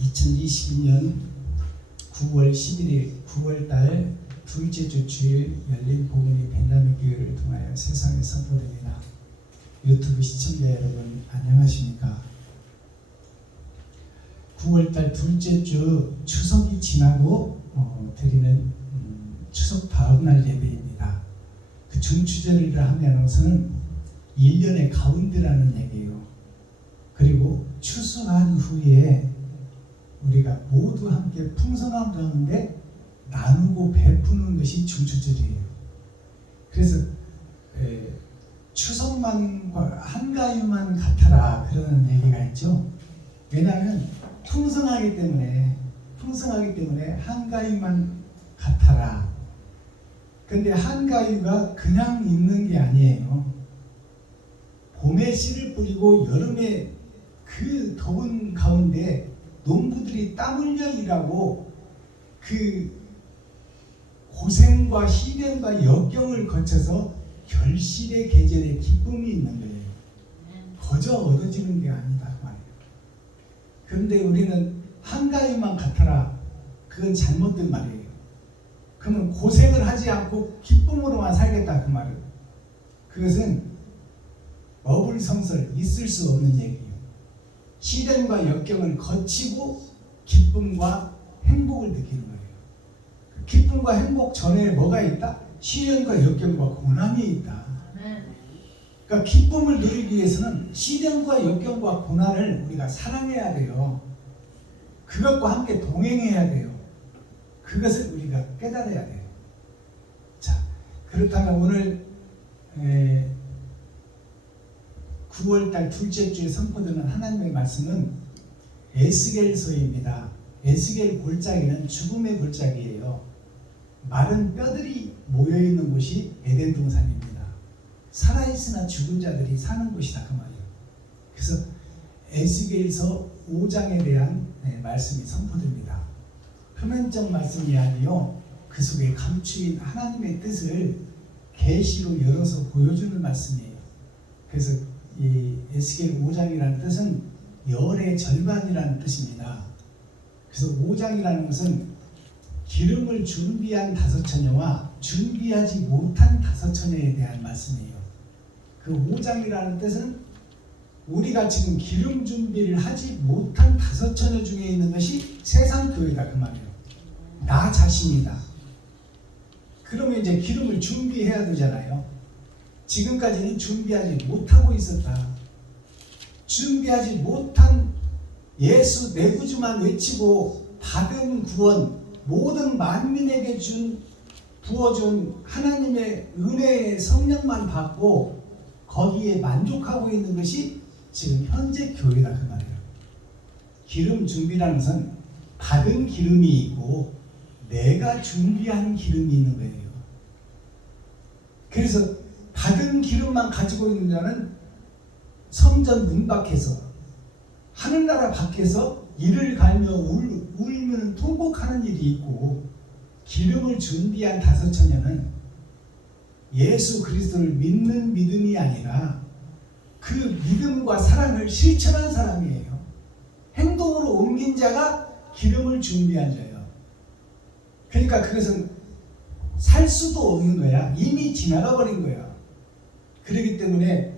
2022년 9월 11일 9월달 둘째 주 주일 열린 복음의 벤자민 교회를 통하여 세상에 선포됩니다. 유튜브 시청자 여러분 안녕하십니까? 9월달 둘째 주 추석이 지나고 드리는 추석 다음날 예배입니다. 그 중추절이라 하면서는 1년의 가운데라는 얘기예요. 그리고 추수한 후에 우리가 모두 함께 풍성한 가운데 나누고 베푸는 것이 중추절이에요. 그래서 추석만과 한가위만 같아라 그러는 얘기가 있죠. 왜냐하면 풍성하기 때문에 한가위만 같아라. 근데 한가위가 그냥 있는 게 아니에요. 봄에 씨를 뿌리고 여름에 그 더운 가운데 농부들이 땀 흘려 일하고 그 고생과 시련과 역경을 거쳐서 결실의 계절에 기쁨이 있는 거예요. 거저 얻어지는 게 아니다 그 말이에요. 그런데 우리는 한가위만 같아라. 그건 잘못된 말이에요. 그러면 고생을 하지 않고 기쁨으로만 살겠다 그 말이에요. 그것은 어불성설 있을 수 없는 얘기예요. 시련과 역경을 거치고 기쁨과 행복을 느끼는 거예요. 기쁨과 행복 전에 뭐가 있다? 시련과 역경과 고난이 있다. 그러니까 기쁨을 누리기 위해서는 시련과 역경과 고난을 우리가 사랑해야 돼요. 그것과 함께 동행해야 돼요. 그것을 우리가 깨달아야 돼요. 자, 그렇다면 오늘 9월달 둘째 주에 선포되는 하나님의 말씀은 에스겔서입니다. 에스겔 골짜기는 죽음의 골짜기예요. 마른 뼈들이 모여있는 곳이 에덴 동산입니다. 살아있으나 죽은 자들이 사는 곳이다 그 말이에요. 그래서 에스겔서 5장에 대한 말씀이 선포됩니다. 표면적 말씀이 아니요 그 속에 감추인 하나님의 뜻을 계시로 열어서 보여주는 말씀이에요. 그래서 이 에스겔 5장이라는 뜻은 열의 절반이라는 뜻입니다. 그래서 5장이라는 것은 기름을 준비한 다섯 처녀와 준비하지 못한 다섯 처녀에 대한 말씀이에요. 그 5장이라는 뜻은 우리가 지금 기름 준비를 하지 못한 다섯 처녀 중에 있는 것이 세상 교회다 그 말이에요. 나 자신이다. 그러면 이제 기름을 준비해야 되잖아요. 지금까지는 준비하지 못하고 있었다. 준비하지 못한 예수 내 구주만 외치고 받은 구원, 모든 만민에게 부어준 하나님의 은혜의 성령만 받고 거기에 만족하고 있는 것이 지금 현재 교회다 그 말이에요. 기름 준비라는 것은 받은 기름이 있고 내가 준비한 기름이 있는 거예요. 그래서 받은 기름만 가지고 있는 자는 성전 문 밖에서 하늘나라 밖에서 이를 갈며 울면 통곡하는 일이 있고, 기름을 준비한 다섯 처녀는 예수 그리스도를 믿는 믿음이 아니라 그 믿음과 사랑을 실천한 사람이에요. 행동으로 옮긴 자가 기름을 준비한 자예요. 그러니까 그것은 살 수도 없는 거야. 이미 지나가 버린 거야. 그렇기 때문에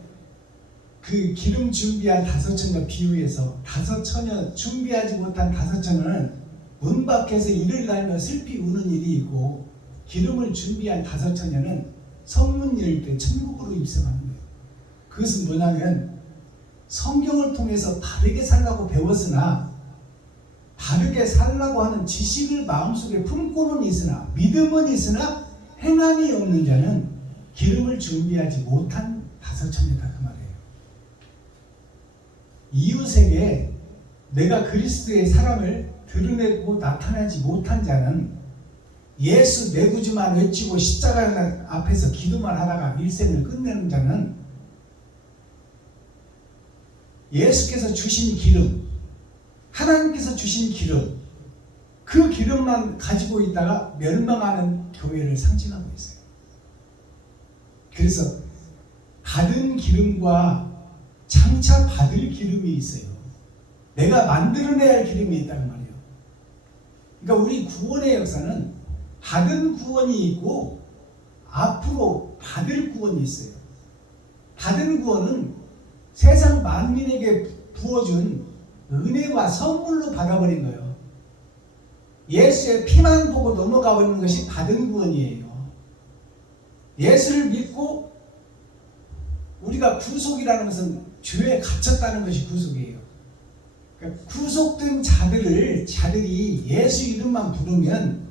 그 기름 준비한 다섯 처녀 비유에서 다섯 처녀 준비하지 못한 다섯 처녀는 문 밖에서 이를 갈며 슬피 우는 일이 있고, 기름을 준비한 다섯 처녀는 성문 열 때 천국으로 입성하는 거예요. 그것은 뭐냐면 성경을 통해서 바르게 살라고 배웠으나 바르게 살라고 하는 지식을 마음속에 품고는 있으나 믿음은 있으나 행함이 없는 자는 기름을 준비하지 못한 다섯 처녀다 그 말이에요. 이웃에게 내가 그리스도의 사랑을 드러내고 나타나지 못한 자는 예수 내 구주만 외치고 십자가 앞에서 기도만 하다가 일생을 끝내는 자는 예수께서 주신 기름, 하나님께서 주신 기름, 그 기름만 가지고 있다가 멸망하는 교회를 상징하고 있어요. 그래서 받은 기름과 장차 받을 기름이 있어요. 내가 만들어내야 할 기름이 있다는 말이에요. 그러니까 우리 구원의 역사는 받은 구원이 있고 앞으로 받을 구원이 있어요. 받은 구원은 세상 만민에게 부어준 은혜와 선물로 받아버린 거예요. 예수의 피만 보고 넘어가 버리는 것이 받은 구원이에요. 예수를 믿고 우리가 구속이라는 것은 죄에 갇혔다는 것이 구속이에요. 그러니까 구속된 자들이 예수 이름만 부르면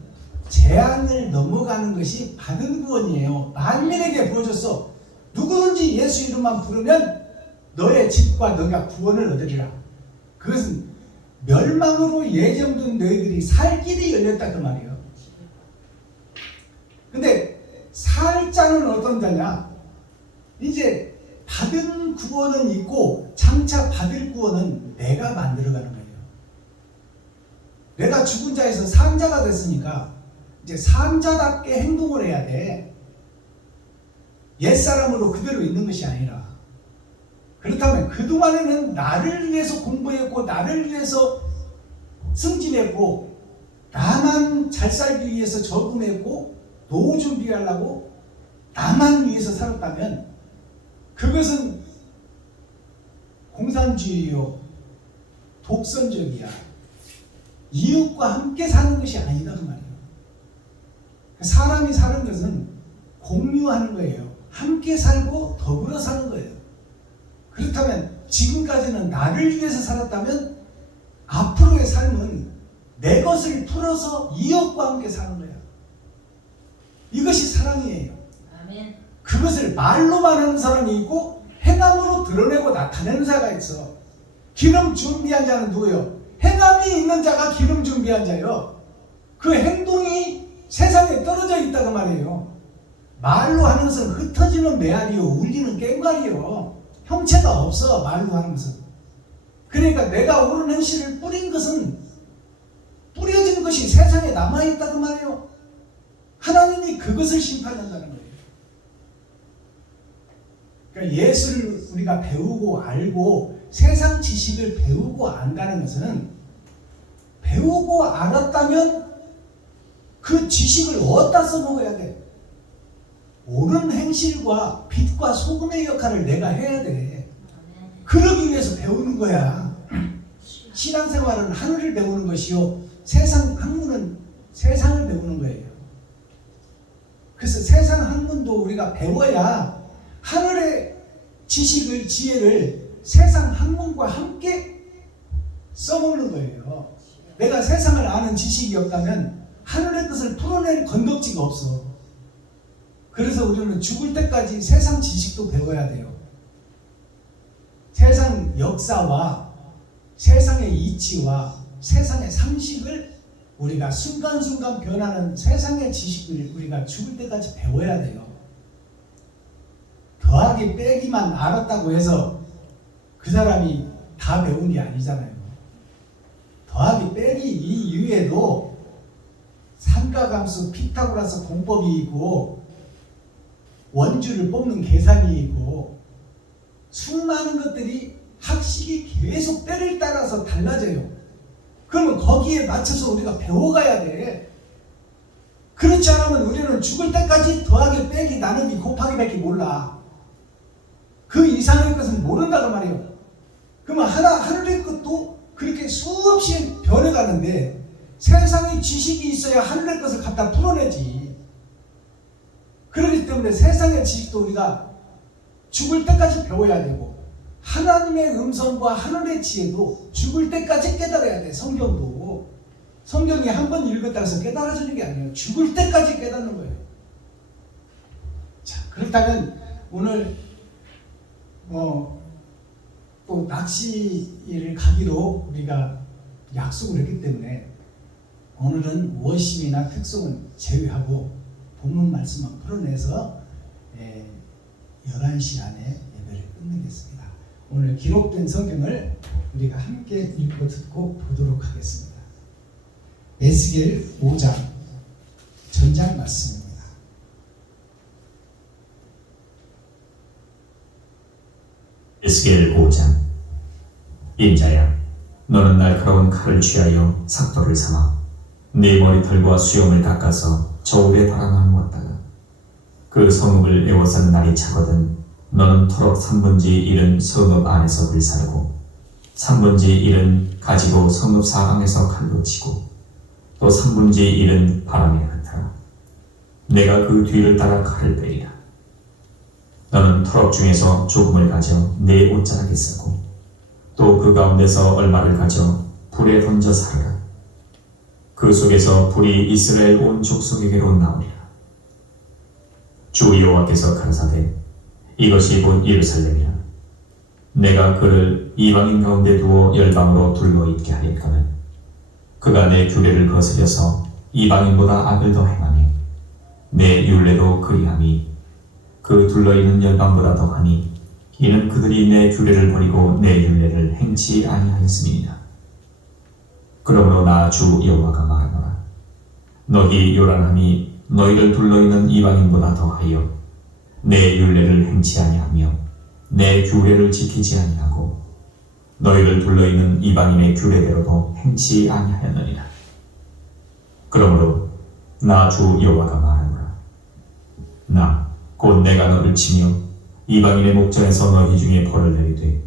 재앙을 넘어가는 것이 받은 구원이에요. 만민에게 부어줬어. 누구든지 예수 이름만 부르면 너의 집과 너가 구원을 얻으리라. 그것은 멸망으로 예정된 너희들이 살 길이 열렸다 그 말이에요. 근데 살 자는 어떤 자냐? 이제 받은 구원은 있고 장차 받을 구원은 내가 만들어가는 거예요. 내가 죽은 자에서 산 자가 됐으니까 이제 산 자답게 행동을 해야 돼. 옛사람으로 그대로 있는 것이 아니라. 그렇다면 그동안에는 나를 위해서 공부했고 나를 위해서 승진했고 나만 잘 살기 위해서 저금했고 노후 준비하려고 나만 위해서 살았다면 그것은 공산주의요, 독선적이야. 이웃과 함께 사는 것이 아니다 그 말이에요. 사람이 사는 것은 공유하는 거예요. 함께 살고 더불어 사는 거예요. 그렇다면 지금까지는 나를 위해서 살았다면 앞으로의 삶은 내 것을 풀어서 이웃과 함께 사는 거야. 이것이 사랑이에요. 아멘. 그것을 말로만 하는 사람이 있고 행함으로 드러내고 나타내는 자가 있어. 기름 준비한 자는 누구예요? 행함이 있는 자가 기름 준비한 자예요. 그 행동이 세상에 떨어져 있다고 말이에요. 말로 하는 것은 흩어지는 메아리요, 울리는 꽹과리요. 형체가 없어, 말로 하는 것은. 그러니까 내가 옳은 행실을 뿌린 것은 뿌려진 것이 세상에 남아있다고 말이에요. 하나님이 그것을 심판한다는 거예요. 그러니까 예수를 우리가 배우고 알고 세상 지식을 배우고 안다는 것은 배우고 알았다면 그 지식을 어디다 써먹어야 돼? 옳은 행실과 빛과 소금의 역할을 내가 해야 돼. 그러기 위해서 배우는 거야. 신앙생활은 하늘을 배우는 것이요, 세상 학문은 세상을 배우는 거예요. 그래서 세상 학문도 우리가 배워야 하늘의 지식을, 지혜를 세상 학문과 함께 써먹는 거예요. 내가 세상을 아는 지식이 없다면 하늘의 것을 풀어낼 건덕지가 없어. 그래서 우리는 죽을 때까지 세상 지식도 배워야 돼요. 세상 역사와 세상의 이치와 세상의 상식을 우리가 순간순간 변하는 세상의 지식을 우리가 죽을 때까지 배워야 돼요. 더하기 빼기만 알았다고 해서 그 사람이 다 배운 게 아니잖아요. 더하기 빼기 이외에도 삼가함수, 피타고라스 공법이 있고 원주를 뽑는 계산이 있고 수많은 것들이 학식이 계속 때를 따라서 달라져요. 그러면 거기에 맞춰서 우리가 배워가야 돼. 그렇지 않으면 우리는 죽을 때까지 더하기 빼기 나누기 곱하기 밖에 몰라. 그 이상의 것은 모른다고 말이에요. 그러면 하늘의 것도 그렇게 수없이 변해가는데 세상의 지식이 있어야 하늘의 것을 갖다 풀어내지. 그렇기 때문에 세상의 지식도 우리가 죽을 때까지 배워야 되고 하나님의 음성과 하늘의 지혜도 죽을 때까지 깨달아야 돼. 성경도. 성경이 한 번 읽었다고 해서 깨달아지는 게 아니에요. 죽을 때까지 깨닫는 거예요. 자, 그렇다면 오늘 또 낚시를 가기로 우리가 약속을 했기 때문에 오늘은 워심이나 특송은 제외하고 본문 말씀만 풀어내서 11시 안에 예배를 끝내겠습니다. 오늘 기록된 성경을 우리가 함께 읽고 듣고 보도록 하겠습니다. 에스겔 5장 전장 말씀입니다. 에스겔 5장. 인자야, 너는 날카로운 칼을 취하여 삭도를 삼아 네 머리털과 수염을 깎아서 저울에 달아 놓았다가 그 성읍을 에워싼 날이 차거든 너는 토록 3분지 1은 성읍 안에서 불사르고 3분지 1은 가지고 성읍 사방에서 칼로 치고 또 3분지 1은 바람에 흩어라. 내가 그 뒤를 따라 칼을 빼리라. 너는 토록 중에서 조금을 가져 네 옷자락에 싸고 또 그 가운데서 얼마를 가져 불에 던져 사르라. 그 속에서 불이 이스라엘 온 족속에게로 나오리라. 주 여호와께서 가라사대 이것이 곧 예루살렘이라. 내가 그를 이방인 가운데 두어 열방으로 둘러 있게 하리거늘 그가 내 규례를 거스려서 이방인보다 악을 더 행하며 내 율례도 그리함이 그 둘러있는 열방보다 더하니 이는 그들이 내 규례를 버리고 내 율례를 행치 아니하였음이니라. 그러므로 나 주 여호와가 말하노라. 너희 요란함이 너희를 둘러있는 이방인보다 더하여 내 율례를 행치 아니하며 내 규례를 지키지 아니하고 너희를 둘러있는 이방인의 규례대로도 행치 아니하였느니라. 그러므로 나 주 여호와가 말하노라. 나 곧 내가 너를 치며 이방인의 목전에서 너희 중에 벌을 내리되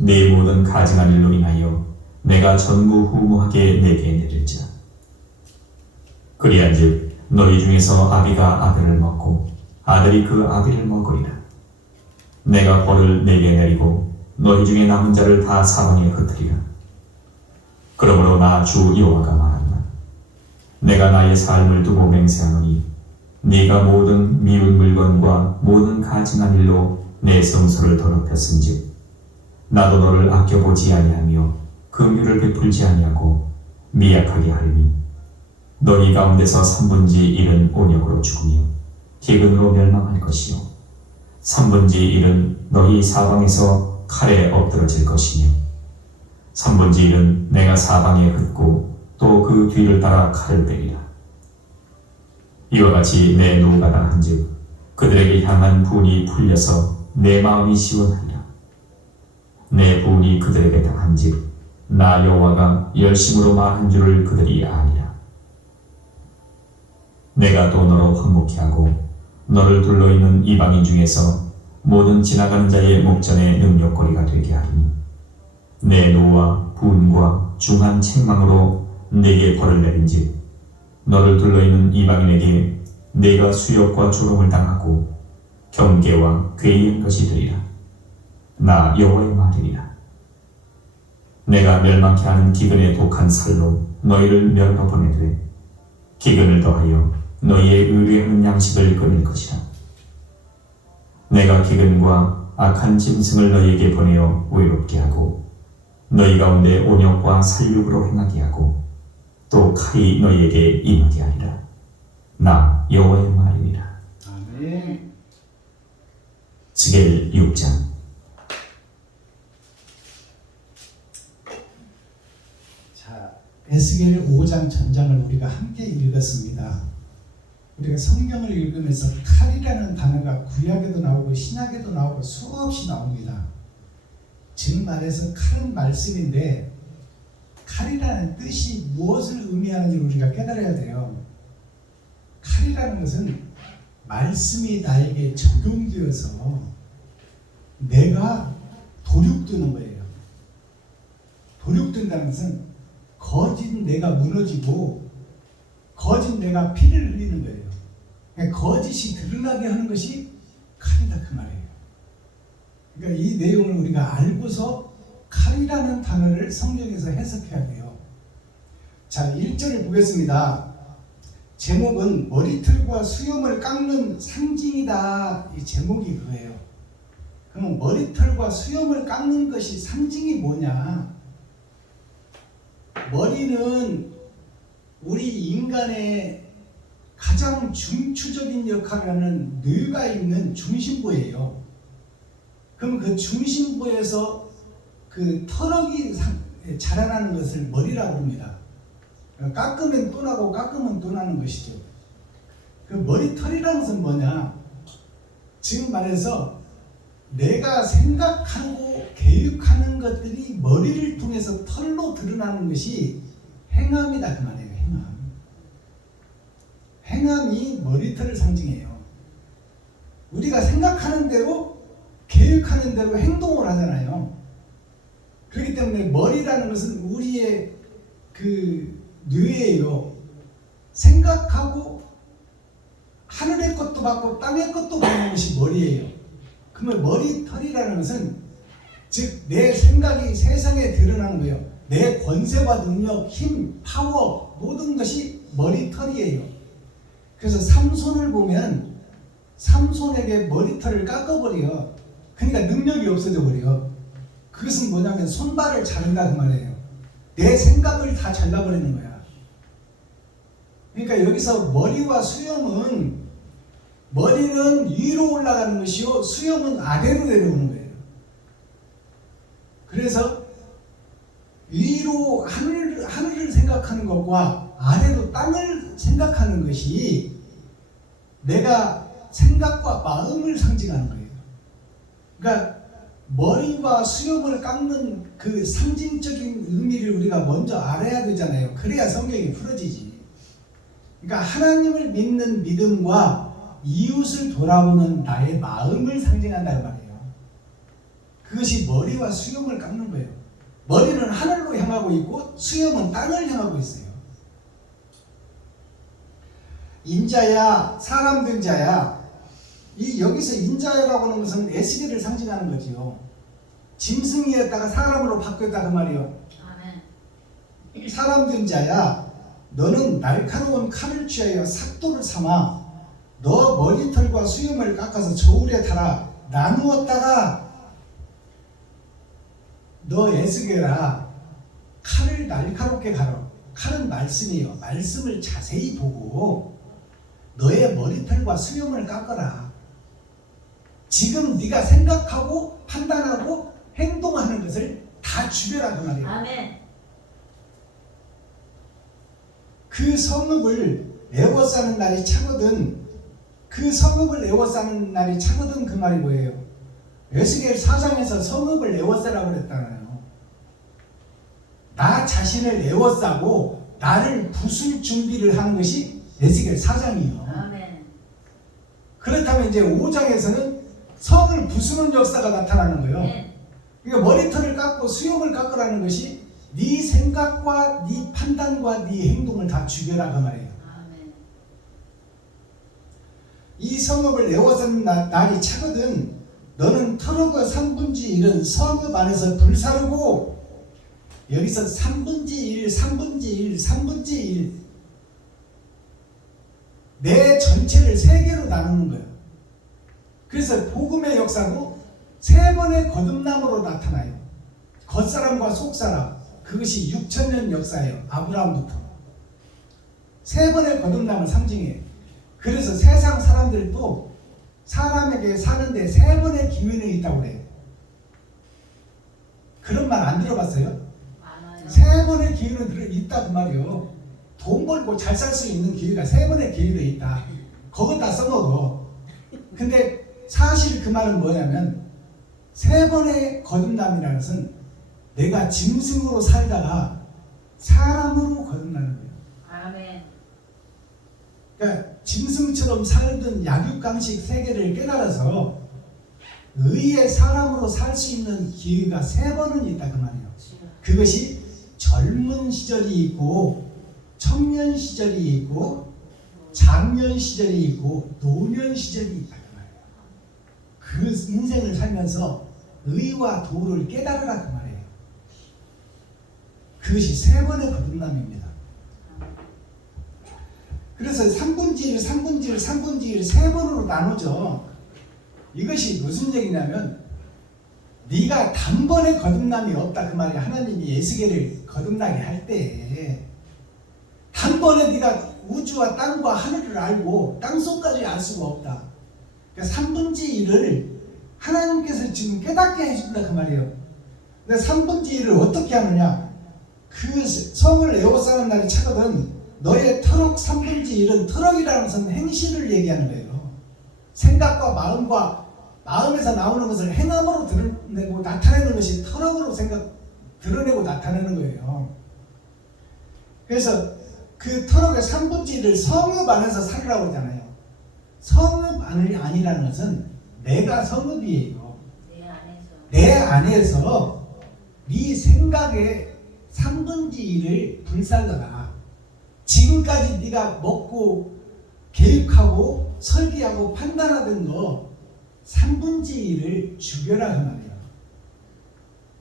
네 모든 가증한 일로 인하여 내가 전무후무하게 내게 내릴지라. 그리한즉 너희 중에서 아비가 아들을 먹고 아들이 그 아비를 먹으리라. 내가 벌을 내게 내리고 너희 중에 남은 자를 다 사방에 흩으리라. 그러므로 나 주 여호와가 말한다. 내가 나의 삶을 두고 맹세하노니 네가 모든 미운 물건과 모든 가증한 일로 내 성소를 더럽혔은즉 나도 너를 아껴보지 아니하며 긍휼을 베풀지 아니하고 미약하게 하리니 너희 가운데서 3분지 1은 온역으로 죽으며 기근으로 멸망할 것이요 3분지 1은 너희 사방에서 칼에 엎드러질 것이며 3분지 1은 내가 사방에 흩고 또 그 뒤를 따라 칼을 빼리라. 이와 같이 내 노가 다한즉 그들에게 향한 분이 풀려서 내 마음이 시원하리라. 내 분이 그들에게 당한즉 나 여호와가 열심으로 말한 줄을 그들이 아니라. 내가 또 너로 황목케 하고 너를 둘러있는 이방인 중에서 모든 지나가는 자의 목전에 능력거리가 되게 하리니 내 노와 분과 중한 책망으로 네게 벌을 내린즉 너를 둘러있는 이방인에게 네가 수욕과 조롱을 당하고 경계와 괴이한 것이 되리라. 나 여호와의 말이니라. 내가 멸망케 하는 기근의 독한 살로 너희를 멸망보내되 기근을 더하여 너희의 의뢰하는 양식을 끊을 것이라. 내가 기근과 악한 짐승을 너희에게 보내어 외롭게 하고 너희 가운데 온역과 살육으로 행하게 하고 또 칼이 너희에게 임하게 하리라. 나 여호와의 말이니라. 아멘. 스겔 6장. 자, 에스겔 5장 전장을 우리가 함께 읽었습니다. 우리가 성경을 읽으면서 칼이라는 단어가 구약에도 나오고 신약에도 나오고 수없이 나옵니다. 즉 말해서 칼은 말씀인데 칼이라는 뜻이 무엇을 의미하는지 우리가 깨달아야 돼요. 칼이라는 것은 말씀이 나에게 적용되어서 내가 도륙되는 거예요. 도륙된다는 것은 거짓 내가 무너지고 거짓 내가 피를 흘리는 거예요. 그러니까 거짓이 드러나게 하는 것이 칼이다 그 말이에요. 그러니까 이 내용을 우리가 알고서 칼이라는 단어를 성경에서 해석해야 돼요. 자, 1절을 보겠습니다. 제목은 머리털과 수염을 깎는 상징이다. 이 제목이 그거예요. 그러면 머리털과 수염을 깎는 것이 상징이 뭐냐? 머리는 우리 인간의 가장 중추적인 역할을 하는 뇌가 있는 중심부예요. 그럼 그 중심부에서 그 터럭이 자라나는 것을 머리라고 합니다. 깎으면 또 나고 깎으면 또 나는 것이죠. 그 머리털이라는 것은 뭐냐? 지금 말해서 내가 생각하고 계획하는 것들이 머리를 통해서 털로 드러나는 것이 행함이다 그 말이에요. 행함. 행함이 머리털을 상징해요. 우리가 생각하는 대로 계획하는 대로 행동을 하잖아요. 그렇기 때문에 머리라는 것은 우리의 그 뇌예요. 생각하고 하늘의 것도 받고 땅의 것도 받는 것이 머리예요. 그러면 머리털이라는 것은 즉 내 생각이 세상에 드러나는 거예요. 내 권세와 능력, 힘, 파워 모든 것이 머리털이에요. 그래서 삼손을 보면 삼손에게 머리털을 깎아버려. 그러니까 능력이 없어져 버려. 그것은 뭐냐면 손발을 자른다 그 말이에요. 내 생각을 다 잘라버리는 거야. 그러니까 여기서 머리와 수염은 머리는 위로 올라가는 것이요 수염은 아래로 내려오는 거예요. 그래서 위로 하늘을 생각하는 것과 아래로 땅을 생각하는 것이 내가 생각과 마음을 상징하는 거예요. 그러니까 머리와 수염을 깎는 그 상징적인 의미를 우리가 먼저 알아야 되잖아요. 그래야 성경이 풀어지지. 그러니까 하나님을 믿는 믿음과 이웃을 돌아보는 나의 마음을 상징한다는 말이에요. 그것이 머리와 수염을 깎는 거예요. 머리는 하늘로 향하고 있고 수염은 땅을 향하고 있어요. 인자야 사람 된 자야. 이 여기서 인자야라고 하는 것은 에스겔을 상징하는 거지요. 짐승이었다가 사람으로 바뀌었다 그 말이요. 아멘. 사람 된 자야 너는 날카로운 칼을 취하여 삭도를 삼아 너 머리털과 수염을 깎아서 저울에 달아 나누었다가 너 에스겔아 칼을 날카롭게 갈아. 칼은 말씀이에요. 말씀을 자세히 보고 너의 머리털과 수염을 깎아라. 지금 네가 생각하고 판단하고 행동하는 것을 다 죽여라 그 말이에요. 아멘. 그 성읍을 에워싸는 날이 차거든. 그 성읍을 에워싸는 날이 차거든 그 말이 뭐예요? 에스겔 4장에서 성읍을 에워싸라고 그랬잖아요. 나 자신을 에워싸고 나를 부술 준비를 하는 것이 에스겔 4장이에요. 아멘. 그렇다면 이제 5장에서는 성을 부수는 역사가 나타나는 거예요. 네. 그러니까 머리털을 깎고 수염을 깎으라는 것이 네 생각과 네 판단과 네 행동을 다 죽여라 그 말이에요. 아멘. 이 성읍을 에워싸는 날이 차거든. 너는 터르고 3분지 1은 성읍 안에서 불사르고 여기서 3분지 1, 3분지 1, 3분지 1 내 전체를 세 개로 나누는 거예요. 그래서 복음의 역사도 세 번의 거듭남으로 나타나요. 겉사람과 속사람 그것이 6,000년 역사예요. 아브라함부터 세 번의 거듭남을 상징해요. 그래서 세상 사람들도 사람에게 사는데 세 번의 기회는 있다고 그래요. 그런 말 안 들어봤어요? 많아요. 세 번의 기회는 있다 그 말이요. 돈 벌고 잘 살 수 있는 기회가 세 번의 기회가 있다. 그거 다 써먹어. 근데 사실 그 말은 뭐냐면 세 번의 거듭남이라는 것은 내가 짐승으로 살다가 사람으로 거듭나는 거예요. 아멘. 그러니까 짐승처럼 살던 약육강식 세계를 깨달아서 의의 사람으로 살 수 있는 기회가 세 번은 있다 그 말이에요. 그것이 젊은 시절이 있고 청년 시절이 있고 장년 시절이 있고 노년 시절이 있다 그 말이에요. 그 인생을 살면서 의와 도를 깨달으라 그 말이에요. 그것이 세 번의 거듭남입니다. 그래서 3분지 1, 3분지 1, 3분지 1 세 번으로 나누죠. 이것이 무슨 얘기냐면 네가 단번에 거듭남이 없다 그 말이야. 하나님이 에스겔을 거듭나게 할 때 단번에 네가 우주와 땅과 하늘을 알고 땅속까지 알 수가 없다. 그러니까 3분지 1을 하나님께서 지금 깨닫게 해준다 그 말이에요. 근데 3분지 1을 어떻게 하느냐? 그 성을 에워싸는 날이 차거든. 너의 터럭 3분지 1은 터럭이라는 것은 행실을 얘기하는 거예요. 생각과 마음과 마음에서 나오는 것을 행함으로 드러내고 나타내는 것이 터럭으로 드러내고 나타내는 거예요. 그래서 그 터럭의 3분의 1을 성읍 안에서 살으라고 그러잖아요. 성읍 아니라는 것은 내가 성읍이에요. 내 안에서 네 생각의 3분의 1을 불살라라. 지금까지 네가 먹고 계획하고 설계하고 판단하던 거 3분의 1을 죽여라 그 말이에요.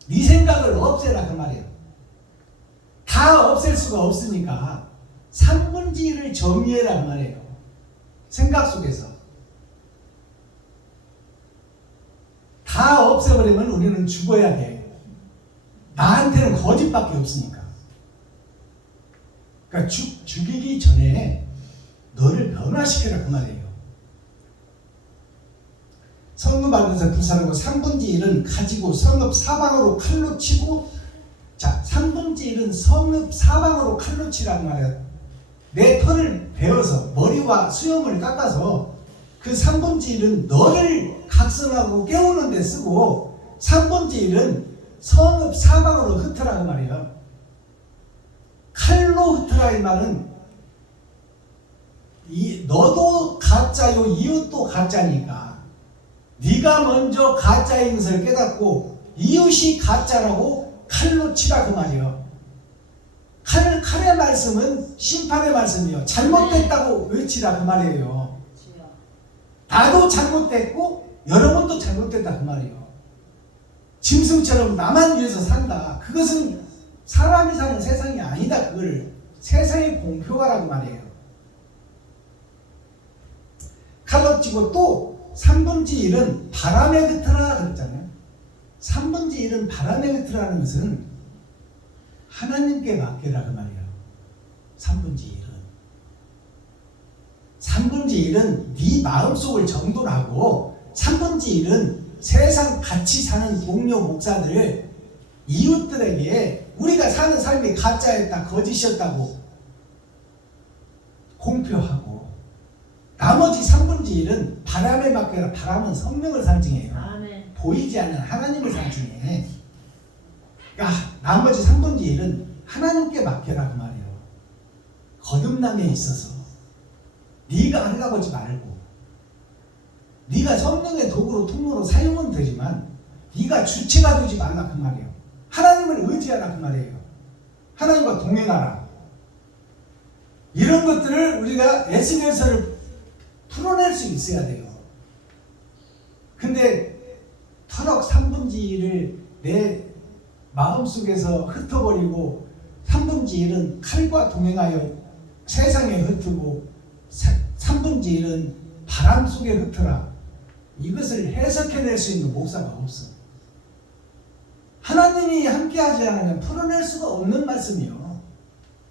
네 생각을 없애라 그 말이에요. 다 없앨 수가 없으니까 3분의 1을 정리해라 그 말이에요. 생각 속에서 다 없애버리면 우리는 죽어야 돼. 나한테는 거짓밖에 없으니까. 그러니까 죽이기 전에 너를 변화시켜라 그 말이에요. 성읍 안에서 불사르고 3분의 1은 가지고 성읍 사방으로 칼로 치고, 자 3분의 1은 성읍 사방으로 칼로 치라는 말이에요. 내 털을 베어서 머리와 수염을 깎아서 그 3분의 1은 너를 각성하고 깨우는 데 쓰고 3분의 1은 성읍 사방으로 흩으라 그 말이에요. 칼로 흩으라 이 말은 너도 가짜요 이웃도 가짜니까 네가 먼저 가짜인 것을 깨닫고 이웃이 가짜라고 칼로 치라 그 말이에요. 칼의 말씀은 심판의 말씀이요. 잘못됐다고 외치라 그 말이에요. 나도 잘못됐고 여러분도 잘못됐다 그 말이에요. 짐승처럼 나만 위해서 산다. 그것은 사람이 사는 세상이 아니다. 그걸 세상에 공표하라고 말이에요. 칼로 치고 또 3분의 1은 바람에 흩으라 그랬잖아요. 3분의 1은 바람에 흩으라는 것은 하나님께 맡겨라 그 말이에요. 3분의 1은 네 마음속을 정돈하고 3분의 1은 세상 같이 사는 동료 목사들 이웃들에게 우리가 사는 삶이 가짜였다 거짓이었다고 공표하고, 나머지 3분의 1은 바람에 맡겨라. 바람은 성령을 상징해요. 아멘. 보이지 않는 하나님을 상징해. 그러니까 나머지 3분의 1은 하나님께 맡겨라 그 말이에요. 거듭남에 있어서 네가 하려고 하지 말고, 네가 성령의 도구로 통로로 사용은 되지만 네가 주체가 되지 말라 그 말이에요. 하나님을 의지하라 그 말이에요. 하나님과 동행하라. 이런 것들을 우리가 애쓰면서를 풀어낼 수 있어야 돼요. 근데 터럭 3분의 1을 내 마음속에서 흩어버리고 3분의 1은 칼과 동행하여 세상에 흩고 3분의 1은 바람 속에 흩어라. 이것을 해석해낼 수 있는 목사가 없어. 하나님이 함께하지 않으면 풀어낼 수가 없는 말씀이요.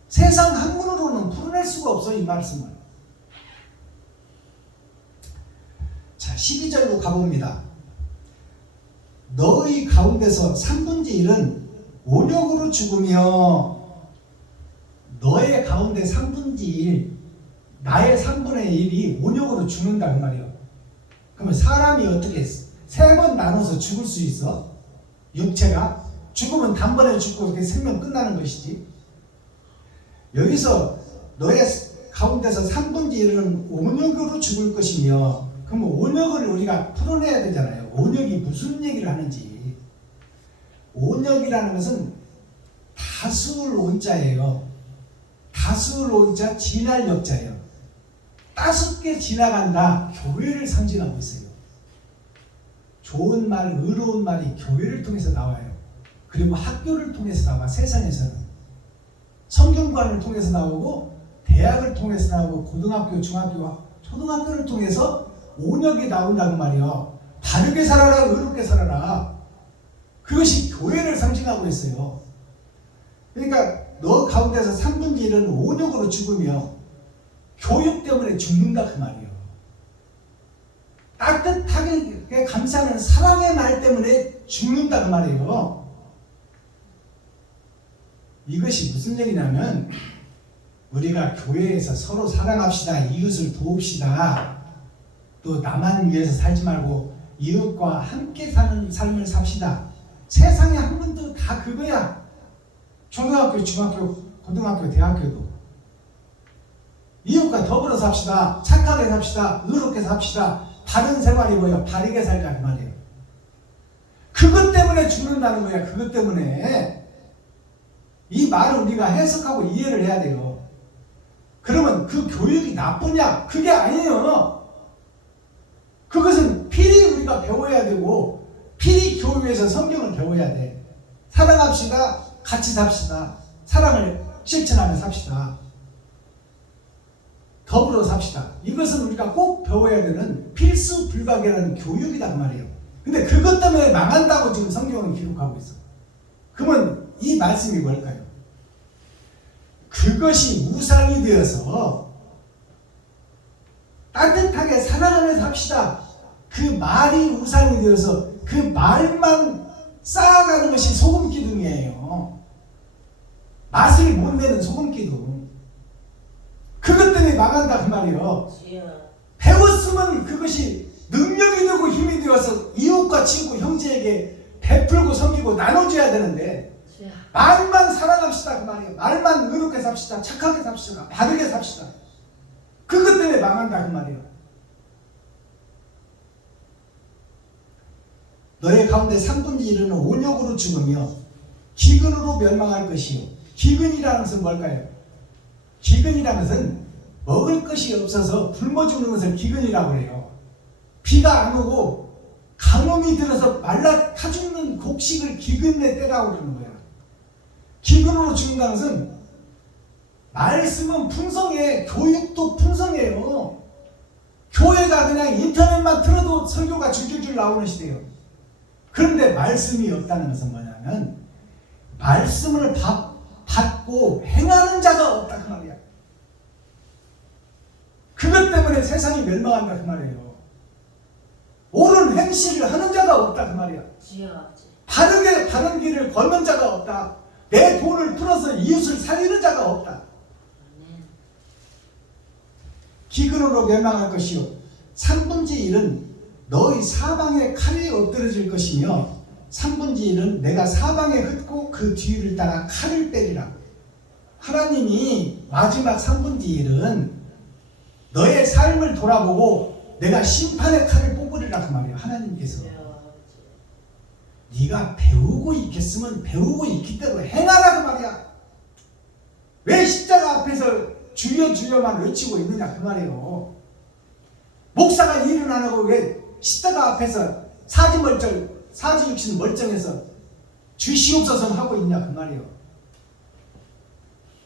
세상 학문으로는 풀어낼 수가 없어 이 말씀을. 자 12절로 가봅니다. 너희 가운데서 3분의 1은 온역으로 죽으며, 너의 가운데 3분의 1, 나의 3분의 1이 온역으로 죽는다 그 말이에요. 그러면 사람이 어떻게 3번 나눠서 죽을 수 있어? 육체가 죽으면 단번에 죽고 이렇게 생명 끝나는 것이지. 여기서 너의 가운데서 3분의 1은 온역으로 죽을 것이며, 그럼 온역을 우리가 풀어내야 되잖아요. 온역이 무슨 얘기를 하는지. 온역이라는 것은 다수울 온자예요. 다수울 온자 지날 역자예요. 5개 지나간다. 교회를 상징하고 있어요. 좋은 말, 의로운 말이 교회를 통해서 나와요. 그리고 학교를 통해서 나와. 세상에서는 성경관을 통해서 나오고, 대학을 통해서 나오고, 고등학교, 중학교, 초등학교를 통해서 온역이 나온다는 말이에요. 바르게 살아라, 의롭게 살아라. 그것이 교회를 상징하고 있어요. 그러니까 너 가운데서 3분의 1은 온역으로 죽으며 교육 때문에 죽는다 그 말이에요. 따뜻하게 감싸는 사랑의 말 때문에 죽는다 그 말이에요. 이것이 무슨 얘기냐면, 우리가 교회에서 서로 사랑합시다, 이웃을 도웁시다, 또 나만 위해서 살지 말고 이웃과 함께 사는 삶을 삽시다. 세상의 학문도 다 그거야. 초등학교, 중학교, 고등학교, 대학교도 이웃과 더불어 삽시다. 착하게 삽시다. 의롭게 삽시다. 바른 생활이 뭐예요? 바르게 살자 그 말이에요. 그것 때문에 죽는다는 거야. 그것 때문에. 이 말을 우리가 해석하고 이해를 해야 돼요. 그러면 그 교육이 나쁘냐? 그게 아니에요. 그것은 필히 우리가 배워야 되고 필히 교육에서 성경을 배워야 돼. 사랑합시다. 같이 삽시다. 사랑을 실천하며 삽시다. 더불어 삽시다. 이것은 우리가 꼭 배워야 되는 필수 불가결한 교육이란 말이에요. 근데 그것 때문에 망한다고 지금 성경은 기록하고 있어. 그러면 이 말씀이 뭘까요? 그것이 우상이 되어서 따뜻하게 사랑하며 삽시다. 그 말이 우상이 되어서 그 말만 쌓아가는 것이 소금 기둥이에요. 맛을 못 내는 소금 기둥. 그것 때문에 망한다 그 말이에요. 배웠으면 그것이 능력이 되고 힘이 되어서 이웃과 친구, 형제에게 베풀고 섬기고 나눠줘야 되는데 말만 사랑합시다 그 말이에요. 말만 의롭게 삽시다. 착하게 삽시다. 바르게 삽시다. 그것 때문에 망한다 그 말이에요. 너의 가운데 3분의 1은 온역으로 죽으며 기근으로 멸망할 것이요. 기근이라는 것은 뭘까요? 기근이라는 것은 먹을 것이 없어서 굶어 죽는 것을 기근이라고 해요. 비가 안 오고 가뭄이 들어서 말라 타 죽는 곡식을 기근의 때라고 그러는 거야. 기근으로 죽는다는 것은 말씀은 풍성해. 교육도 풍성해요. 교회가 그냥 인터넷만 틀어도 설교가 줄줄줄 나오는 시대예요. 그런데 말씀이 없다는 것은 뭐냐면 말씀을 받고 행하는 자가 없다 그 말이야. 그것 때문에 세상이 멸망한다 그 말이에요. 옳은 행실을 하는 자가 없다 그 말이야. 바르게 바른 길을 걷는 자가 없다. 내 돈을 풀어서 이웃을 살리는 자가 없다. 기근으로 멸망할 것이요 3분의 1은 너희 사방에 칼이 엎드러질 것이며 3분의 1은 내가 사방에 흩고 그 뒤를 따라 칼을 빼리라. 하나님이 마지막 3분의 1은 너의 삶을 돌아보고 내가 심판의 칼을 뽑으리라 그 말이에요. 하나님께서 네가 배우고 있겠으면 배우고 있기 대로 행하라 그 말이야. 왜 십자가 앞에서 주여 주여만 외치고 있느냐 그 말이에요. 목사가 일은 안 하고 왜 십자가 앞에서 사지 육신 멀쩡해서 주시옵소서 하고 있냐 그 말이에요.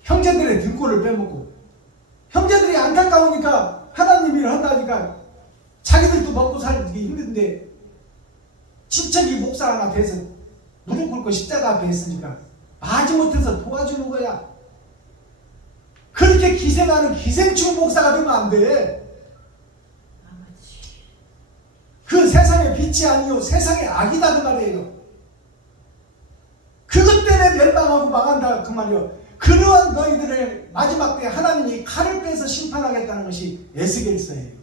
형제들의 등골을 빼먹고 형제들이 안타까우니까 하나님 일을 한다니까 자기들도 먹고 살기 힘든데 친척이 목사 하나 돼서 무릎 꿇고 십자가 앞에 있으니까 마지못해서 도와주는 거야. 그렇게 기생하는 기생충 목사가 되면 안 돼. 그 세상의 빛이 아니요 세상의 악이다 그 말이에요. 그것 때문에 멸망하고 망한다 그 말이에요. 그러한 너희들을 마지막 때 하나님이 칼을 빼서 심판하겠다는 것이 에스겔서예요.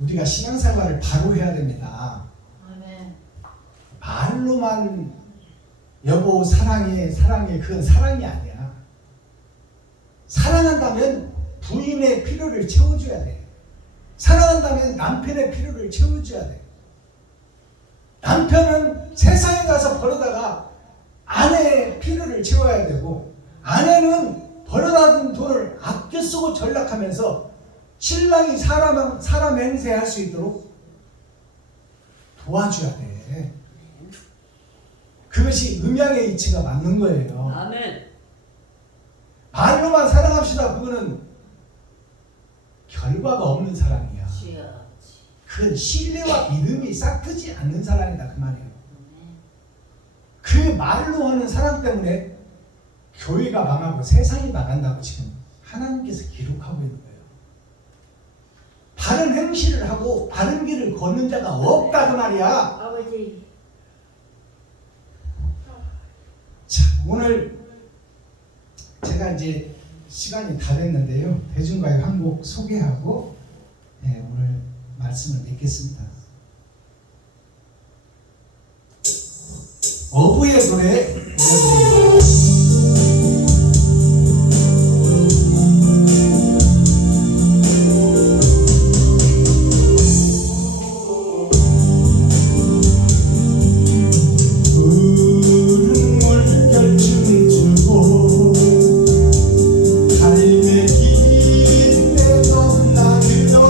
우리가 신앙생활을 바로 해야 됩니다. 아멘. 말로만 여보 사랑해 그건 사랑이 아니야. 사랑한다면 부인의 필요를 채워줘야 돼. 사랑한다면 남편의 필요를 채워줘야 돼. 남편은 세상에 가서 벌어다가 아내의 필요를 채워야 되고 아내는 벌어다둔 돈을 아껴 쓰고 전락하면서 신랑이 사람 행세할 수 있도록 도와줘야 돼. 그것이 음양의 이치가 맞는 거예요. 아멘. 말로만 사랑합시다. 그거는 결과가 없는 사랑이야. 그건 신뢰와 믿음이 싹트지 않는 사랑이다 그 말이에요. 그 말로 하는 사랑 때문에 교회가 망하고 세상이 망한다고 지금 하나님께서 기록하고 있는 거예요. 바른 행실을 하고 바른 길을 걷는 자가 없다 그 말이야. 아버지. 자, 오늘 제가 이제 시간이 다 됐는데요. 대중가요 한 곡 소개하고 오늘 말씀을 맺겠습니다. 어부의 노래 들려드립니다. 푸른 물결 춤추고 갈매기 떼도 나들어도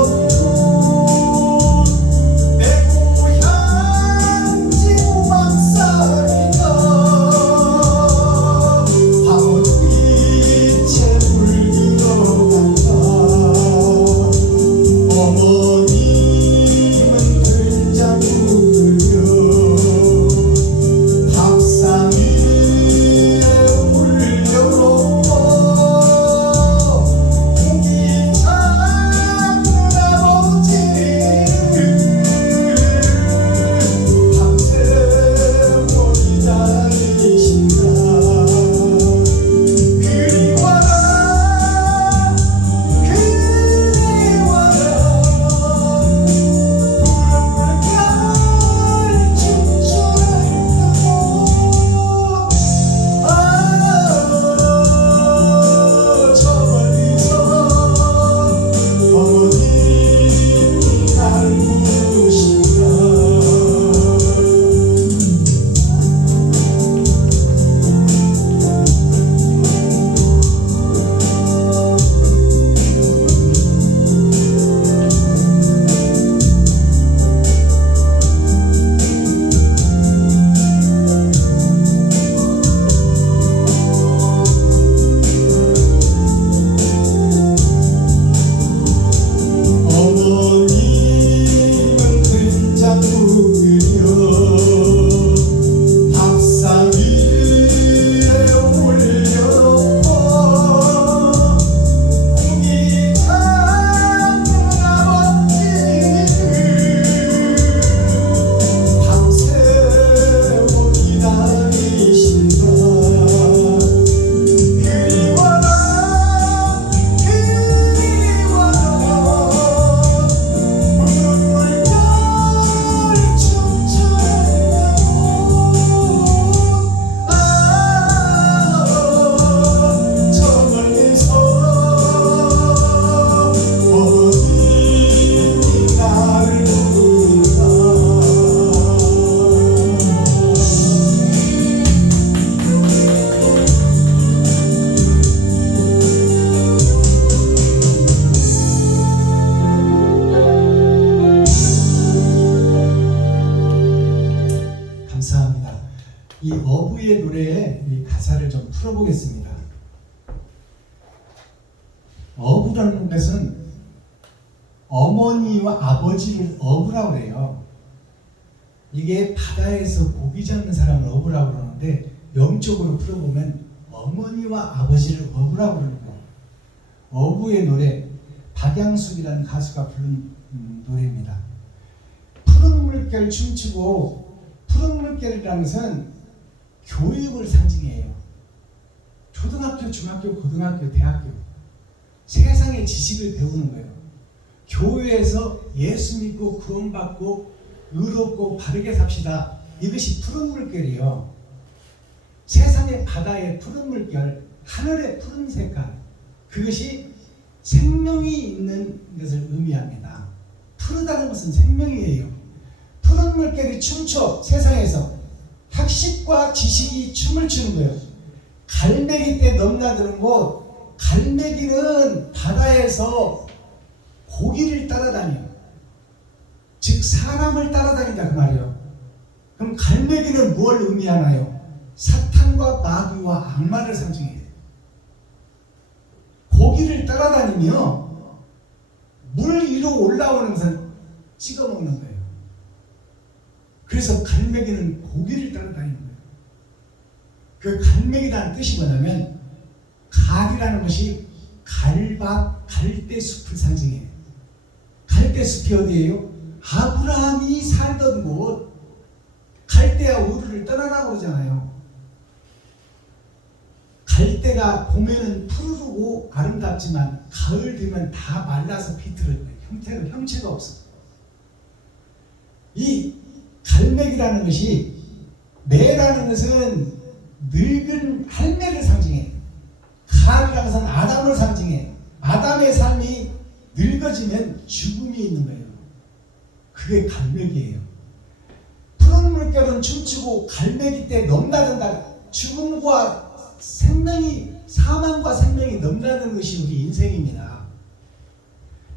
내 고향 지구막산이다 황혼빛에 물들어 간다 어머님은 글자국을 밥상 위에 올려놓고 고기 잡는 아버지를 밤새 못 기다리신다. 그리워라 그리워라 어머님은 된장국을 밥상 위에 올려놓고 고기 잡는 아버지를 밤새 못 기다리신다. 그리워라 그리워라 푸른 물결 춤추는 저 멀리서 어머님이 나를 부른다. 감사합니다. 이 어부의 노래의 이 가사를 좀 풀어보겠습니다. 어부라는 것은 어머니와 아버지를 어부라고 그래요. 이게 바다에서 고기 잡는 사람을 어부라고 그러는데 영적으로 풀어보면 어머니와 아버지를 어부라고 그러는 거예요. 어부의 노래, 박양숙이라는 가수가 부른 노래입니다. 푸른 물결 춤추고, 푸른 물결이라는 것은 교육을 상징해요. 초등학교, 중학교, 고등학교, 대학교 세상의 지식을 배우는 거예요. 교회에서 예수 믿고 구원받고 의롭고 바르게 삽시다. 이것이 푸른 물결이에요. 세상의 바다의 푸른 물결, 하늘의 푸른 색깔, 그것이 생명이 있는 것을 의미합니다. 푸르다는 것은 생명이에요. 푸른 물결이 춤춰. 세상에서 학식과 지식이 춤을 추는 거예요. 갈매기 떼 넘나드는 곳, 갈매기는 바다에서 고기를 따라다녀. 즉 사람을 따라다닌다 그 말이에요. 그럼 갈매기는 뭘 의미하나요? 사탄과 마귀와 악마를 상징해요. 고기를 따라다니며 물 위로 올라오는 것은 찍어 먹는 거예요. 그래서 갈매기는 고기를 따라다니는 거예요. 그 갈매기라는 뜻이 뭐냐면, 갈이라는 것이 갈밭, 갈대숲을 상징해요. 갈대숲이 어디예요? 아브라함이 살던 곳, 갈대아 우르를 떠나라고 그러잖아요. 갈대가 봄에는 푸르르고 아름답지만 가을 되면 다 말라서 비틀어져요. 형체가 없어. 이 갈매기라는 것이, 매라는 것은 늙은 할매를 상징해. 간이라는 것은 아담을 상징해. 아담의 삶이 늙어지면 죽음이 있는 거예요. 그게 갈매기예요. 푸른 물결은 춤추고 갈매기 때 넘나든다. 죽음과 생명이, 사망과 생명이 넘나드는 것이 우리 인생입니다.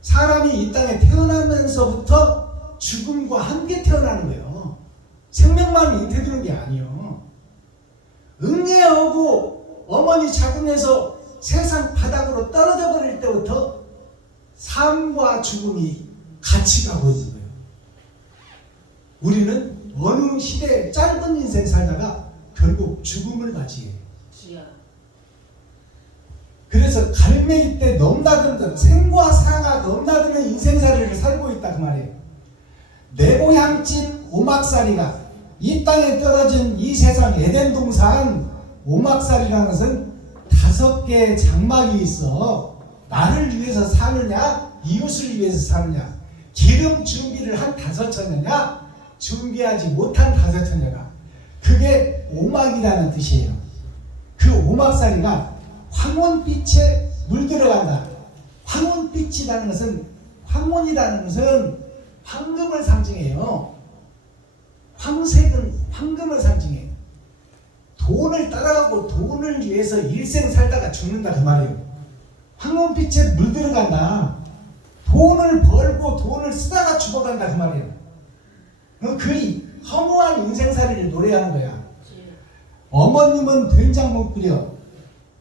사람이 이 땅에 태어나면서부터 죽음과 함께 태어나는 거예요. 생명만 잉태되는 게 아니에요. 응애하고 어머니 자궁에서 세상 바닥으로 떨어져 버릴 때부터 삶과 죽음이 같이 가고 있는 거예요. 우리는 어느 시대에 짧은 인생 살다가 결국 죽음을 맞이해요. 주여. 그래서 갈매기 때 넘나드는, 생과 사가 넘나드는 인생살이를 살고 있다 그 말이에요. 내 고향집 오막살이가, 이 땅에 떨어진 이 세상 에덴 동산 오막살이라는 것은 5개의 장막이 있어. 나를 위해서 사느냐, 이웃을 위해서 사느냐, 기름 준비를 한 5처녀냐, 준비하지 못한 5처녀가, 그게 오막이라는 뜻이에요. 그 오막살이가 황혼빛에 물들어간다. 황혼빛이라는 것은, 황혼이라는 것은 황금을 상징해요. 황색은 황금을 상징해요. 돈을 따라가고 돈을 위해서 일생 살다가 죽는다 그 말이에요. 황혼빛에 물들어간다. 돈을 벌고 돈을 쓰다가 죽어간다 그 말이에요. 그 허무한 인생살이를 노래하는 거야. 어머님은 된장국 끓여.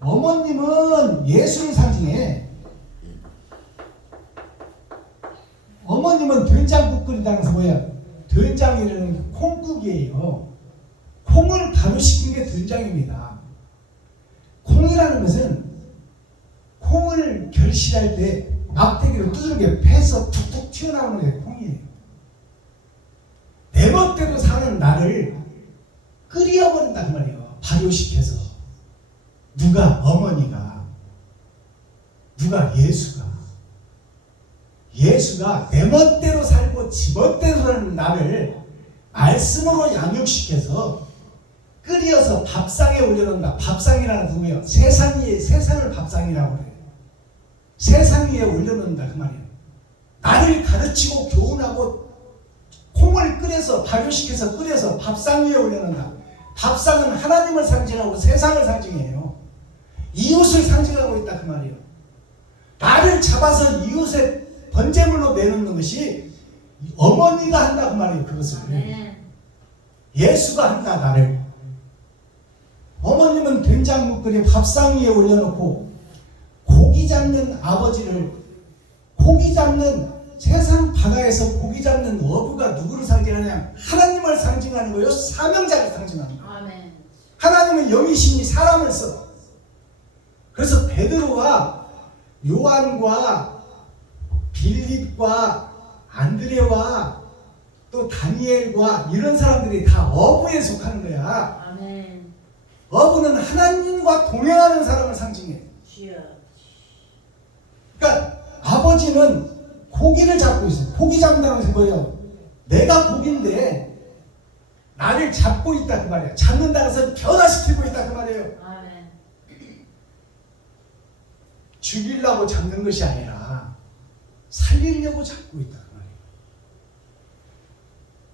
어머님은 예수를 상징해. 어머님은 된장국 끓인다는 것은 뭐야? 된장이라는 게 콩국이에요. 콩을 발효시킨 게 된장입니다. 콩이라는 것은 콩을 결실할 때 막대기로 두들겨 패서 툭툭 튀어나오는 게 콩이에요. 내 멋대로 사는 나를 끓여버린다 그 말이에요. 발효시켜서. 누가? 어머니가. 누가? 예수가. 예수가 내 멋대로 살고 지 멋대로 사는 나를 말씀으로 양육시켜서 끓여서 밥상에 올려놓는다. 밥상이라는 게 뭐예요? 세상을 밥상이라고 그래요. 세상 위에 올려놓는다 그 말이에요. 나를 가르치고 교훈하고 콩을 끓여서 발효시켜서 끓여서 밥상 위에 올려놓는다. 밥상은 하나님을 상징하고 세상을 상징해요. 이웃을 상징하고 있다 그 말이에요. 나를 잡아서 이웃의 번제물로 내놓는 것이 어머니가 한다 그 말이에요. 그것을 예수가 한다. 나를. 어머님은 된장국 끓여 밥상 위에 올려놓고 고기 잡는 아버지를, 고기 잡는, 세상 바다에서 고기 잡는 어부가 누구를 상징하냐? 하나님을 상징하는 거예요. 사명자를 상징하는 거예요. 아멘. 하나님은 영이시니 사람을 써. 그래서 베드로와 요한과 빌립과 안드레와 또 다니엘과 이런 사람들이 다 어부에 속하는 거야. 아멘. 어부는 하나님과 동행하는 사람을 상징해. 주여. 그러니까 아버지는 고기를 잡고 있어요. 고기 잡는다는 것은 뭐예요? 내가 고기인데 나를 잡고 있다 그 말이야. 잡는다는 것은 변화시키고 있다 그 말이에요. 아멘. 죽이려고 잡는 것이 아니라 살리려고 잡고 있다 그 말이에요.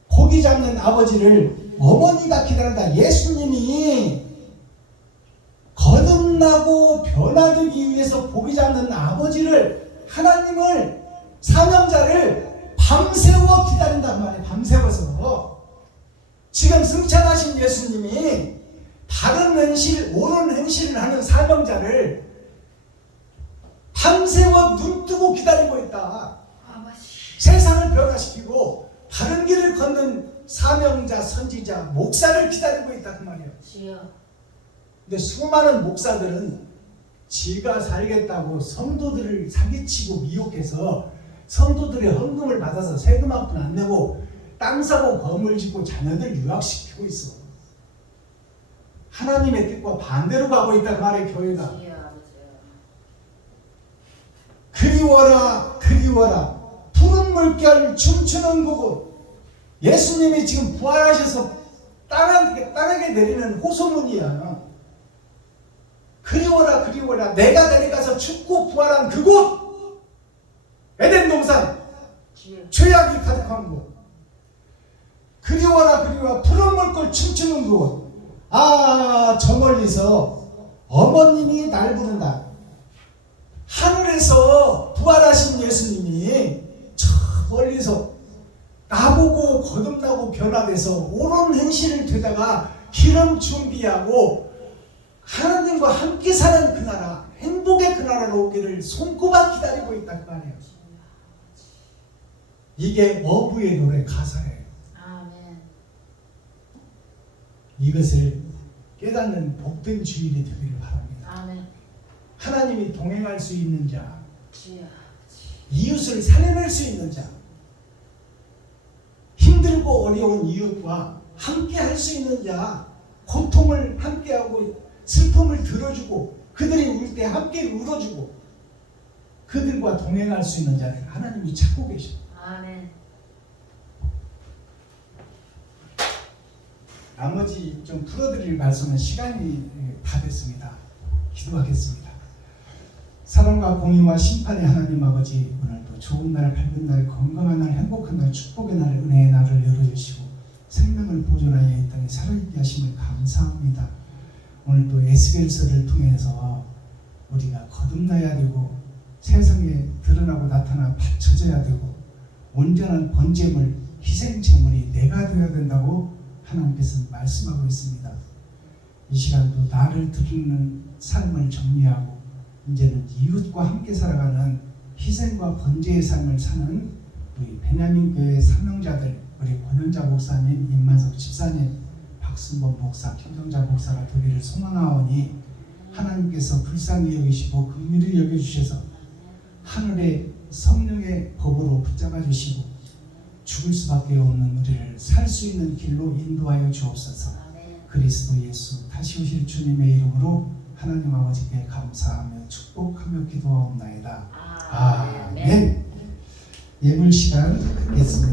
고기 잡는 아버지를 어머니가 기다린다. 예수님이 거듭나고 변화되기 위해서 고기 잡는 아버지를, 하나님을, 사명자를 밤새워 기다린단 말이에요. 밤새워서. 지금 승천하신 예수님이 바른 행실, 옳은 행실을 하는 사명자를 밤새워 눈뜨고 기다리고 있다. 세상을 변화시키고 바른 길을 걷는 사명자, 선지자, 목사를 기다리고 있다 그 말이에요. 주여. 근데 수많은 목사들은 지가 살겠다고 성도들을 사기치고 미혹해서 성도들의 헌금을 받아서 세금 한 푼 안 내고 땅 사고 건물 짓고 자녀들 유학시키고 있어. 하나님의 뜻과 반대로 가고 있단 말이에요. 교회가. 주여 아버지요. 그리워라 그리워라 푸른 물결 춤추는 그곳. 예수님이 지금 부활하셔서 땅에 내리는 호소문이야. 그리워라 그리워라 내가 내려가서 죽고 부활한 그곳. 에덴 동산 주여. 죄악이 가득한 곳. 그리워라 그리워라 푸른 물결 춤추는 곳. 아, 저 멀리서 어머님이 날 부른다. 하늘에서 부활하신 예수님이 저 멀리서 나보고 거듭나고 변화돼서 옳은 행실을 되다가 기름 준비하고 하나님과 함께 사는 그 나라, 행복의 그 나라로 오기를 손꼽아 기다리고 있다 그 말이에요. 이게 어부의 노래 가사예요. 아멘. 이것을 깨닫는 복된 주일이 되기를 바랍니다. 아멘. 하나님이 동행할 수 있는 자, 주여. 이웃을 살려낼 수 있는 자, 힘들고 어려운 이웃과 함께 할 수 있는 자, 고통을 함께하고 슬픔을 들어주고 그들이 울 때 함께 울어주고 그들과 동행할 수 있는 자를 하나님이 찾고 계십니다. 아멘. 나머지 좀 풀어드릴 말씀은 시간이 다 됐습니다. 기도하겠습니다. 사랑과 공의와 심판의 하나님 아버지, 오늘도 좋은 날, 밝은 날, 건강한 날, 행복한 날, 축복의 날, 은혜의 날을 열어주시고 생명을 보존하여 이 땅에 살아있게 하심을 감사합니다. 오늘도 에스겔서를 통해서 우리가 거듭나야 되고 세상에 드러나고 나타나 바쳐져야 되고 온전한 번제물, 희생제물이 내가 되어야 된다고 하나님께서 말씀하고 있습니다. 이 시간도 나를 드리는 삶을 정리하고 이제는 이웃과 함께 살아가는 희생과 번제의 삶을 사는 우리 베냐민 교회 사명자들, 우리 권현자 목사님, 임만석 집사님, 박순범 목사, 김정자 목사가 되기를 소망하오니 하나님께서 불쌍히 여기시고 긍휼히 여겨주셔서 하늘의 성령의 법으로 붙잡아 주시고 죽을 수밖에 없는 우리를 살 수 있는 길로 인도하여 주옵소서. 아멘. 그리스도 예수 다시 오실 주님의 이름으로 하나님 아버지께 감사하며 축복하며 기도하옵나이다. 아멘. 예물 시간 갖겠습니다.